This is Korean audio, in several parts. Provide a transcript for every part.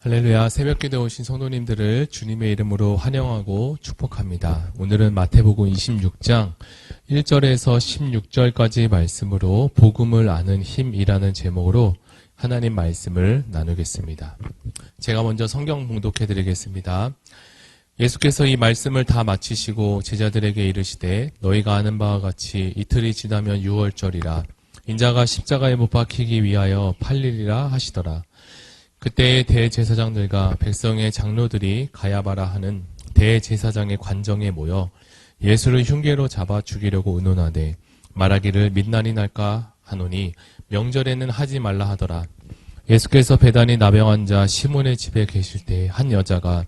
할렐루야, 새벽기도에 오신 성도님들을 주님의 이름으로 환영하고 축복합니다. 오늘은 마태복음 26장 1절에서 16절까지 말씀으로 복음을 아는 힘이라는 제목으로 하나님 말씀을 나누겠습니다. 제가 먼저 성경 봉독해 드리겠습니다. 예수께서 이 말씀을 다 마치시고 제자들에게 이르시되 너희가 아는 바와 같이 이틀이 지나면 유월절이라 인자가 십자가에 못 박히기 위하여 팔리리라 하시더라. 그때의 대제사장들과 백성의 장로들이 가야바라 하는 대제사장의 관정에 모여 예수를 흉계로 잡아 죽이려고 의논하되 말하기를 mid날이 날까 하노니 명절에는 하지 말라 하더라. 예수께서 배단이 나병 자 시몬의 집에 계실 때 한 여자가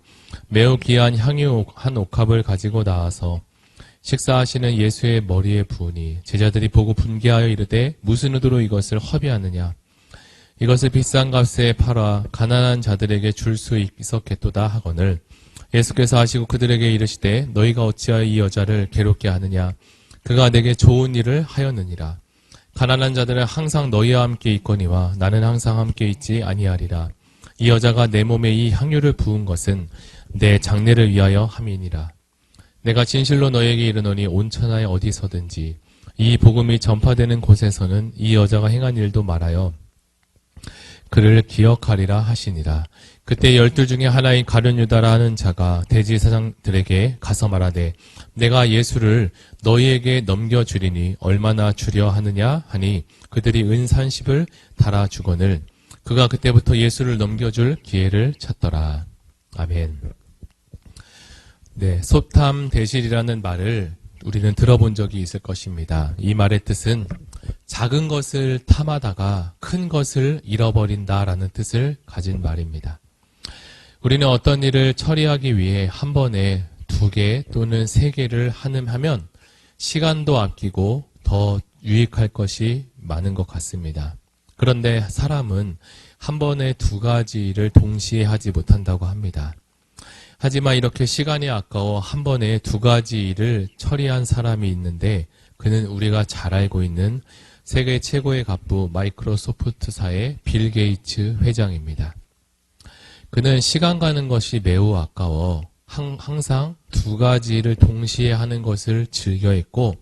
매우 귀한 향유 한 옥합을 가지고 나와서 식사하시는 예수의 머리에 부으니 제자들이 보고 분개하여 이르되 무슨 의도로 이것을 허비하느냐. 이것을 비싼 값에 팔아 가난한 자들에게 줄 수 있었겠도다 하거늘 예수께서 하시고 그들에게 이르시되 너희가 어찌하여 이 여자를 괴롭게 하느냐. 그가 내게 좋은 일을 하였느니라. 가난한 자들은 항상 너희와 함께 있거니와 나는 항상 함께 있지 아니하리라. 이 여자가 내 몸에 이 향유를 부은 것은 내 장례를 위하여 함이니라. 내가 진실로 너희에게 이르노니 온 천하에 어디서든지 이 복음이 전파되는 곳에서는 이 여자가 행한 일도 말하여 그를 기억하리라 하시니라. 그때 12 중에 하나인 가룟 유다라 하는 자가 대제사장들에게 가서 말하되 내가 예수를 너희에게 넘겨주리니 얼마나 주려 하느냐 하니 그들이 은 30을 달아주거늘 그가 그때부터 예수를 넘겨줄 기회를 찾더라. 아멘. 네, 소탐대실이라는 말을 우리는 들어본 적이 있을 것입니다. 이 말의 뜻은 작은 것을 탐하다가 큰 것을 잃어버린다라는 뜻을 가진 말입니다. 우리는 어떤 일을 처리하기 위해 한 번에 2개 또는 3개를 하면 시간도 아끼고 더 유익할 것이 많은 것 같습니다. 그런데 사람은 한 번에 2가지 일을 동시에 하지 못한다고 합니다. 하지만 이렇게 시간이 아까워 한 번에 2가지 일을 처리한 사람이 있는데 그는 우리가 잘 알고 있는 세계 최고의 갑부 마이크로소프트사의 빌 게이츠 회장입니다. 그는 시간 가는 것이 매우 아까워 항상 2가지 일을 동시에 하는 것을 즐겨했고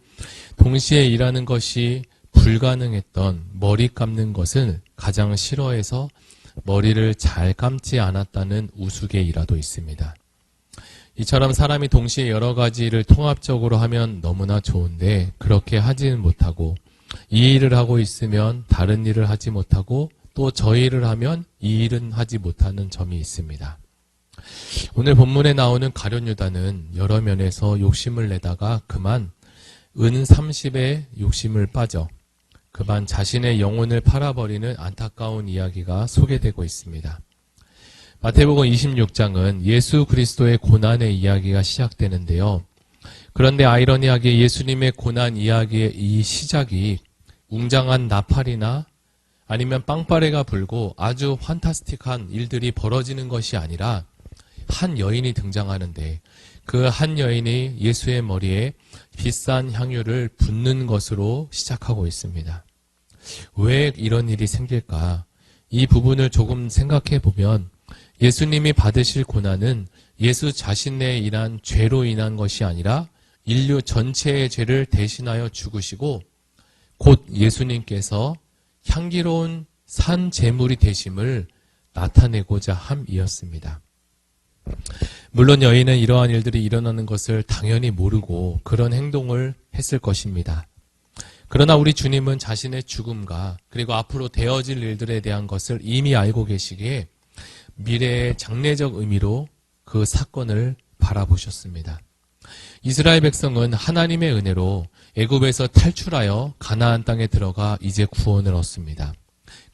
동시에 일하는 것이 불가능했던 머리 감는 것을 가장 싫어해서 머리를 잘 감지 않았다는 우스갯일화도 있습니다. 이처럼 사람이 동시에 여러 가지 일을 통합적으로 하면 너무나 좋은데 그렇게 하지는 못하고 이 일을 하고 있으면 다른 일을 하지 못하고 또 저 일을 하면 이 일은 하지 못하는 점이 있습니다. 오늘 본문에 나오는 가룟 유다는 여러 면에서 욕심을 내다가 그만 은 30에 욕심을 빠져 그만 자신의 영혼을 팔아버리는 안타까운 이야기가 소개되고 있습니다. 마태복음 26장은 예수 그리스도의 고난의 이야기가 시작되는데요. 그런데 아이러니하게 예수님의 고난 이야기의 이 시작이 웅장한 나팔이나 아니면 빵빠레가 불고 아주 판타스틱한 일들이 벌어지는 것이 아니라 한 여인이 등장하는데 그 한 여인이 예수의 머리에 비싼 향유를 붓는 것으로 시작하고 있습니다. 왜 이런 일이 생길까? 이 부분을 조금 생각해 보면 예수님이 받으실 고난은 예수 자신에 인한 죄로 인한 것이 아니라 인류 전체의 죄를 대신하여 죽으시고 곧 예수님께서 향기로운 산 제물이 되심을 나타내고자 함이었습니다. 물론 여인은 이러한 일들이 일어나는 것을 당연히 모르고 그런 행동을 했을 것입니다. 그러나 우리 주님은 자신의 죽음과 그리고 앞으로 되어질 일들에 대한 것을 이미 알고 계시기에 미래의 장래적 의미로 그 사건을 바라보셨습니다. 이스라엘 백성은 하나님의 은혜로 애굽에서 탈출하여 가나안 땅에 들어가 이제 구원을 얻습니다.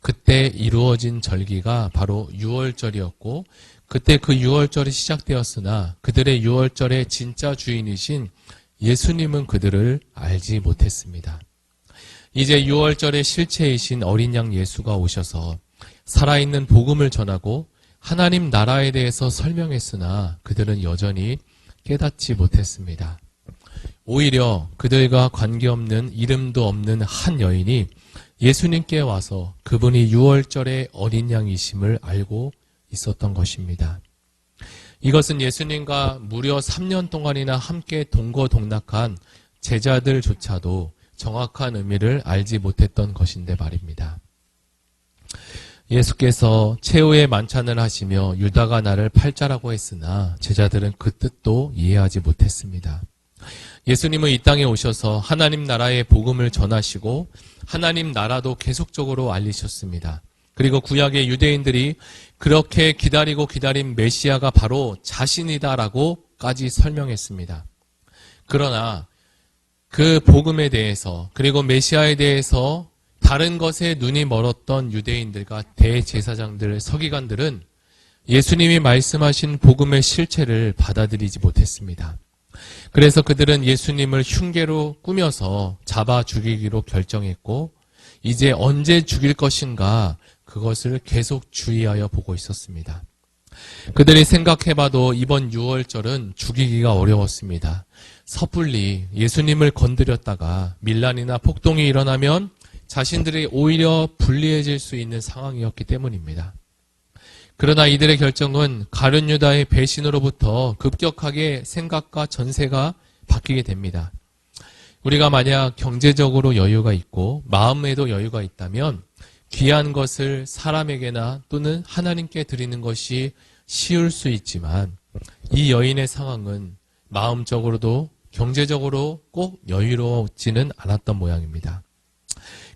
그때 이루어진 절기가 바로 유월절이었고 그때 그 유월절이 시작되었으나 그들의 유월절의 진짜 주인이신 예수님은 그들을 알지 못했습니다. 이제 유월절의 실체이신 어린 양 예수가 오셔서 살아있는 복음을 전하고 하나님 나라에 대해서 설명했으나 그들은 여전히 깨닫지 못했습니다. 오히려 그들과 관계없는 이름도 없는 한 여인이 예수님께 와서 그분이 유월절의 어린 양이심을 알고 있었던 것입니다. 이것은 예수님과 무려 3년 동안이나 함께 동거동락한 제자들조차도 정확한 의미를 알지 못했던 것인데 말입니다. 예수께서 최후의 만찬을 하시며 유다가 나를 팔자라고 했으나 제자들은 그 뜻도 이해하지 못했습니다. 예수님은 이 땅에 오셔서 하나님 나라의 복음을 전하시고 하나님 나라도 계속적으로 알리셨습니다. 그리고 구약의 유대인들이 그렇게 기다리고 기다린 메시아가 바로 자신이다라고까지 설명했습니다. 그러나 그 복음에 대해서 그리고 메시아에 대해서 다른 것에 눈이 멀었던 유대인들과 대제사장들, 서기관들은 예수님이 말씀하신 복음의 실체를 받아들이지 못했습니다. 그래서 그들은 예수님을 흉계로 꾸며서 잡아 죽이기로 결정했고 이제 언제 죽일 것인가 그것을 계속 주의하여 보고 있었습니다. 그들이 생각해봐도 이번 6월절은 죽이기가 어려웠습니다. 섣불리 예수님을 건드렸다가 밀란이나 폭동이 일어나면 자신들이 오히려 불리해질 수 있는 상황이었기 때문입니다. 그러나 이들의 결정은 가룟 유다의 배신으로부터 급격하게 생각과 전세가 바뀌게 됩니다. 우리가 만약 경제적으로 여유가 있고 마음에도 여유가 있다면 귀한 것을 사람에게나 또는 하나님께 드리는 것이 쉬울 수 있지만 이 여인의 상황은 마음적으로도 경제적으로 꼭 여유롭지는 않았던 모양입니다.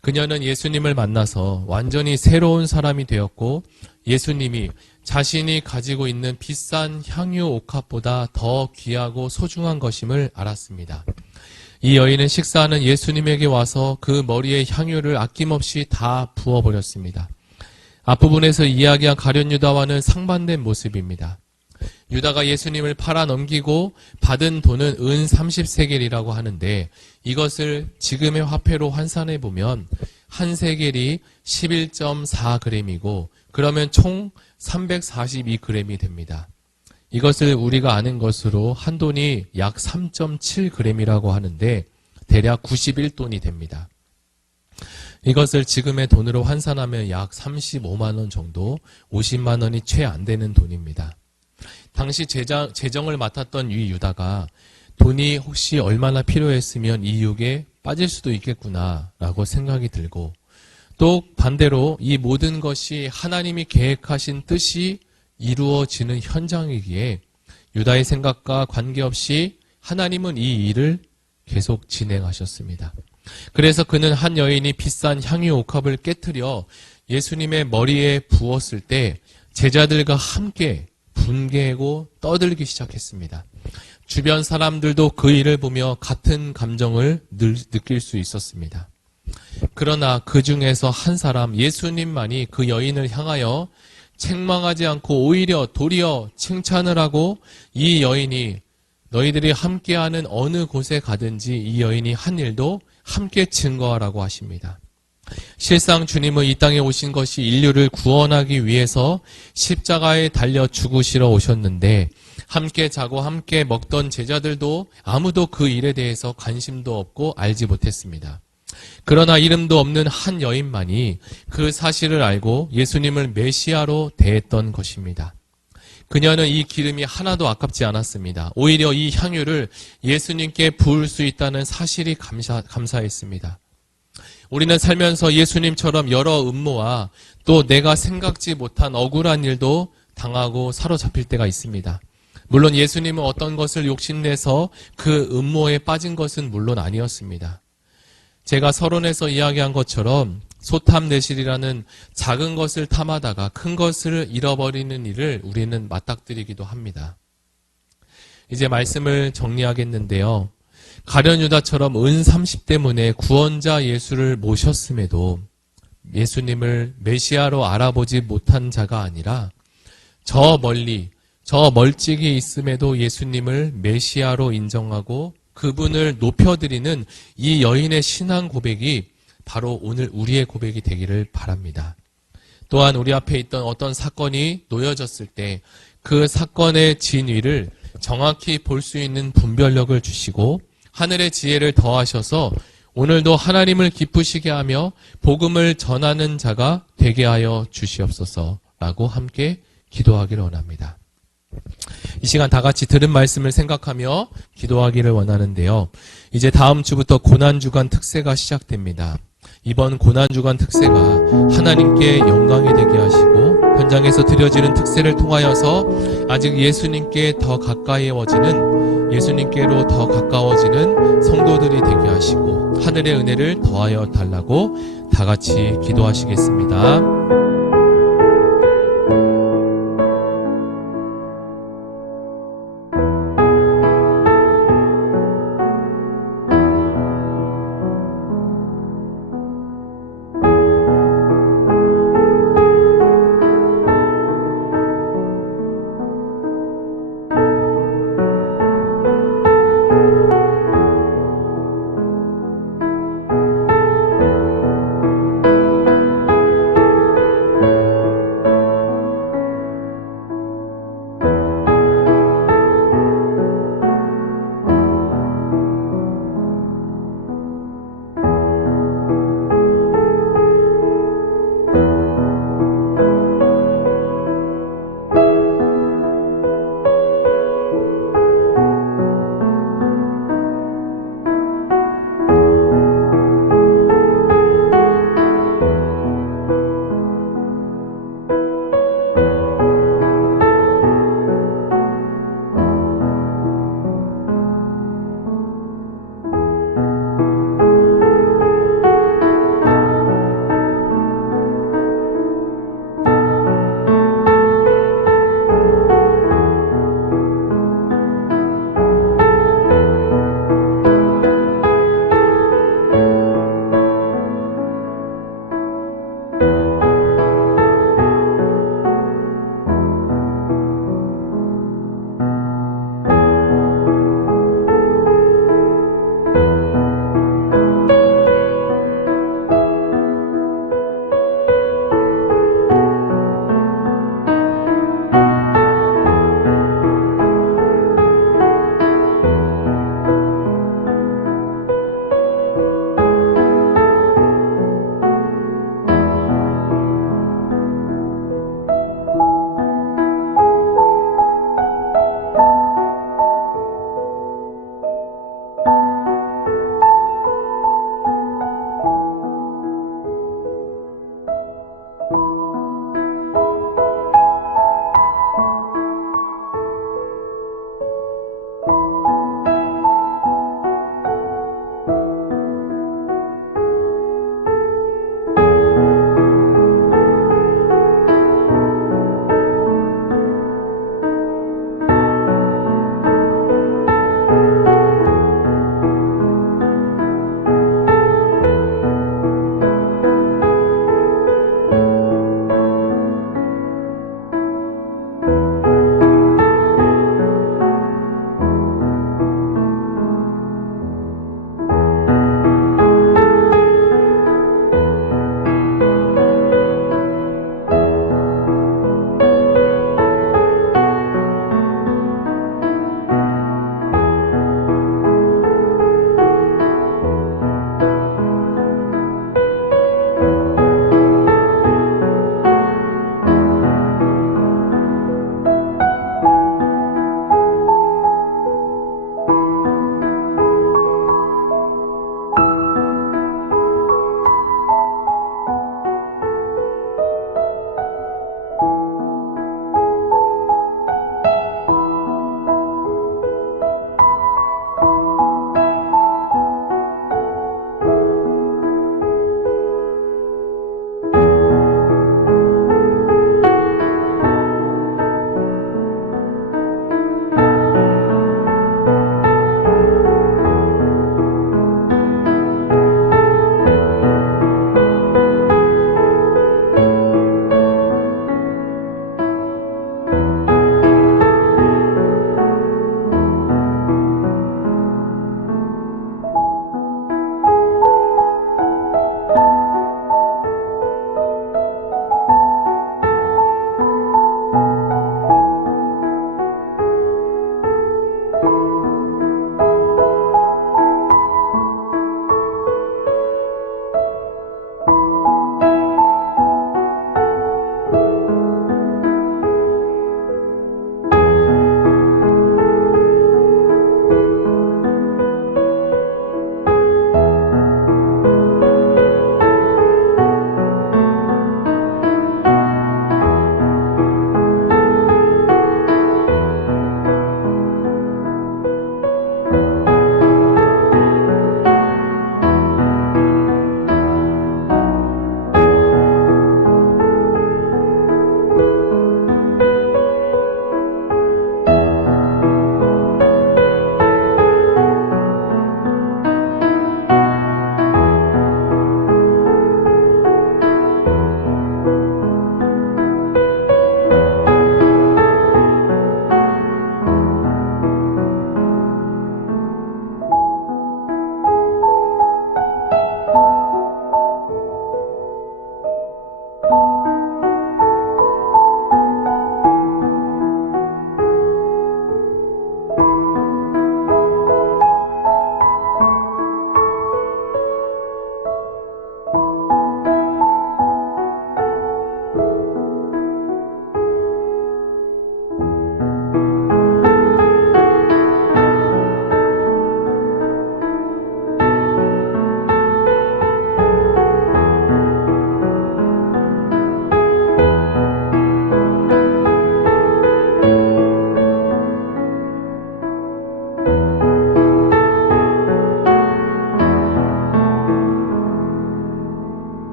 그녀는 예수님을 만나서 완전히 새로운 사람이 되었고 예수님이 자신이 가지고 있는 비싼 향유 옥합보다 더 귀하고 소중한 것임을 알았습니다. 이 여인은 식사하는 예수님에게 와서 그 머리에 향유를 아낌없이 다 부어버렸습니다. 앞부분에서 이야기한 가룟 유다와는 상반된 모습입니다. 유다가 예수님을 팔아 넘기고 받은 돈은 은 30세겔이라고 하는데 이것을 지금의 화폐로 환산해 보면 한 세겔이 11.4g이고 그러면 총 342g이 됩니다. 이것을 우리가 아는 것으로 한 돈이 약 3.7g이라고 하는데 대략 91돈이 됩니다. 이것을 지금의 돈으로 환산하면 약 35만 원 정도, 50만 원이 채 안 되는 돈입니다. 당시 재정을 맡았던 이 유다가 돈이 혹시 얼마나 필요했으면 이 유혹에 빠질 수도 있겠구나라고 생각이 들고 또 반대로 이 모든 것이 하나님이 계획하신 뜻이 이루어지는 현장이기에 유다의 생각과 관계없이 하나님은 이 일을 계속 진행하셨습니다. 그래서 그는 한 여인이 비싼 향유 옥합을 깨트려 예수님의 머리에 부었을 때 제자들과 함께 분개하고 떠들기 시작했습니다. 주변 사람들도 그 일을 보며 같은 감정을 느낄 수 있었습니다. 그러나 그 중에서 한 사람 예수님만이 그 여인을 향하여 책망하지 않고 오히려 도리어 칭찬을 하고 이 여인이 너희들이 함께하는 어느 곳에 가든지 이 여인이 한 일도 함께 증거하라고 하십니다. 실상 주님은 이 땅에 오신 것이 인류를 구원하기 위해서 십자가에 달려 죽으시러 오셨는데 함께 자고 함께 먹던 제자들도 아무도 그 일에 대해서 관심도 없고 알지 못했습니다. 그러나 이름도 없는 한 여인만이 그 사실을 알고 예수님을 메시아로 대했던 것입니다. 그녀는 이 기름이 하나도 아깝지 않았습니다. 오히려 이 향유를 예수님께 부을 수 있다는 사실이 감사했습니다. 우리는 살면서 예수님처럼 여러 음모와 또 내가 생각지 못한 억울한 일도 당하고 사로잡힐 때가 있습니다. 물론 예수님은 어떤 것을 욕심내서 그 음모에 빠진 것은 물론 아니었습니다. 제가 서론에서 이야기한 것처럼 소탐내실이라는 작은 것을 탐하다가 큰 것을 잃어버리는 일을 우리는 맞닥뜨리기도 합니다. 이제 말씀을 정리하겠는데요. 가룟 유다처럼 은 30대문에 구원자 예수를 모셨음에도 예수님을 메시아로 알아보지 못한 자가 아니라 저 멀리 저 멀찍이 있음에도 예수님을 메시아로 인정하고 그분을 높여드리는 이 여인의 신앙 고백이 바로 오늘 우리의 고백이 되기를 바랍니다. 또한 우리 앞에 있던 어떤 사건이 놓여졌을 때 그 사건의 진위를 정확히 볼 수 있는 분별력을 주시고 하늘의 지혜를 더하셔서 오늘도 하나님을 기쁘시게 하며 복음을 전하는 자가 되게 하여 주시옵소서라고 함께 기도하기를 원합니다. 이 시간 다 같이 들은 말씀을 생각하며 기도하기를 원하는데요. 이제 다음 주부터 고난주간 특세가 시작됩니다. 이번 고난주간 특세가 하나님께 영광이 되게 하시고 현장에서 드려지는 특세를 통하여서 아직 예수님께 더 가까이워지는, 예수님께로 더 가까워지는 성도들이 되게 하시고 하늘의 은혜를 더하여 달라고 다 같이 기도하시겠습니다.